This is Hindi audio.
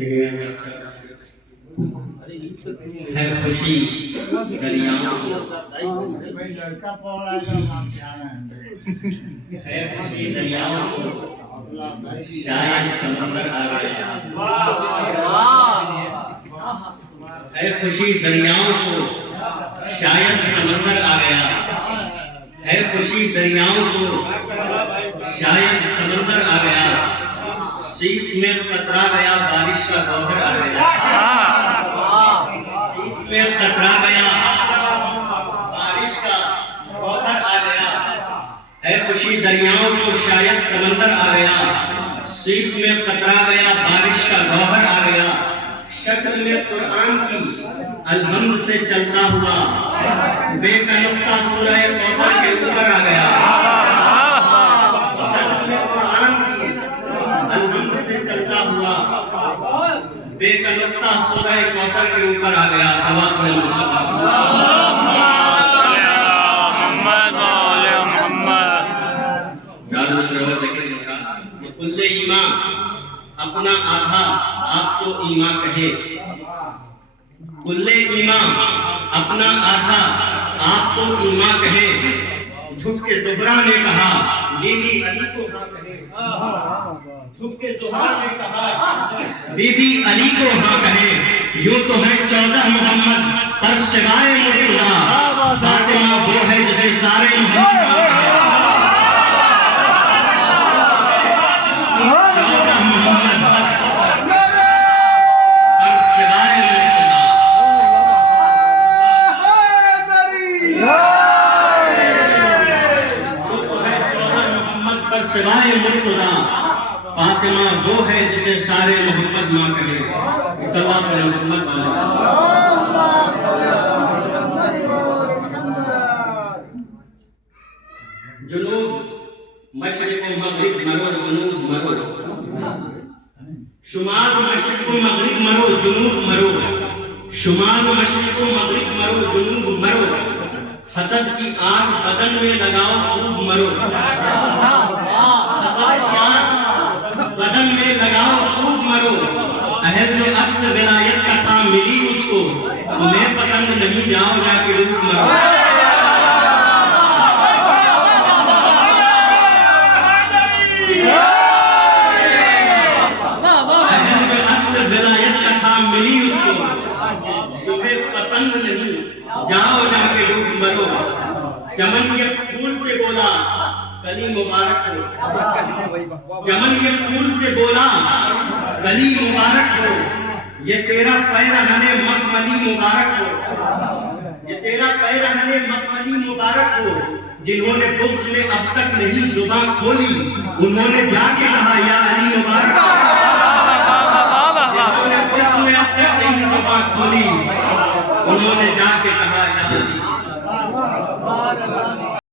है खुशी दरियाओं को, है खुशी दरियाओं को, शायद समंदर आ गया। है खुशी दरियाओं को, शायद समंदर आ गया। है खुशी दरियाओं को, शायद समंदर आ गया। सीप में कतरा गया, बारिश का गौहर आ गया। सीप में कतरा गया, बारिश का गौहर आ गया। है खुशी दरियाओं को, शायद समंदर आ गया। सीप में कतरा गया, बारिश का गौहर आ गया। शक्ल में कुरान की अलहम्द से चलता हुआ बेकनुक्ता सूरह कौसर के ऊपर आ गया। शक्ल में कुरान की अलहम्द से चलता हुआ बेकनुक्ता सूरह कौसर के ऊपर आ गया। सवाब में कुल्ले ईमान अपना आधा आप तो ईमान कहे। कुल्ले ईमान अपना आधा आप तो ईमान कहे। झुक के ज़ुहरा ने कहा बीबी अली को हाँ कहे। झुक के ज़ुहरा ने कहा बीबी अली को हाँ कहे। यूं तो है 14 मोहम्मद पर सिवाय मुर्तज़ा, फातिमा वो है जिसे सारे सिवाय मुर्तज़ा, फातिमा वो है जिसे सारे मोहम्मद माँ कहे। सल्लल्लाहु अलैहि मोहम्मद। जुनूब मशरिक़ व मग़रिब मरो, जुनूब मरो। शुमाल मशरिक़ व मग़रिब मरो, जुनूब मरो। शुमाल मशरिक़ व मग़रिब मरो, जुनूब मरो। हसद की आग बदन में लगाओ, खूब मरो। बदन में लगाओ, खूब मरो। अहल जो अस्ल विलायत का था मिली उसको, तुम्हें पसंद नहीं जाओ जाके डूब मरो। अहल जो अस्ल विलायत का था मिली उसको, तुम्हें पसंद नहीं जाओ जाके डूब मरो। चमन के फूल से बोला कली मुबारक हो। चमन के फूल से बोला कली मुबारक हो। ये तेरा पैर हमें मखमली मुबारक हो। ये तेरा पैर हमें मखमली मुबारक हो। जिन्होंने बुग़्ज़ में अब तक नहीं जुबान खोली, उन्होंने जाके कहा या अली मुबारक। जिन्होंने बुग़्ज़ में अब तक नहीं जुबान खोली, उन्होंने जाके कहा या अली।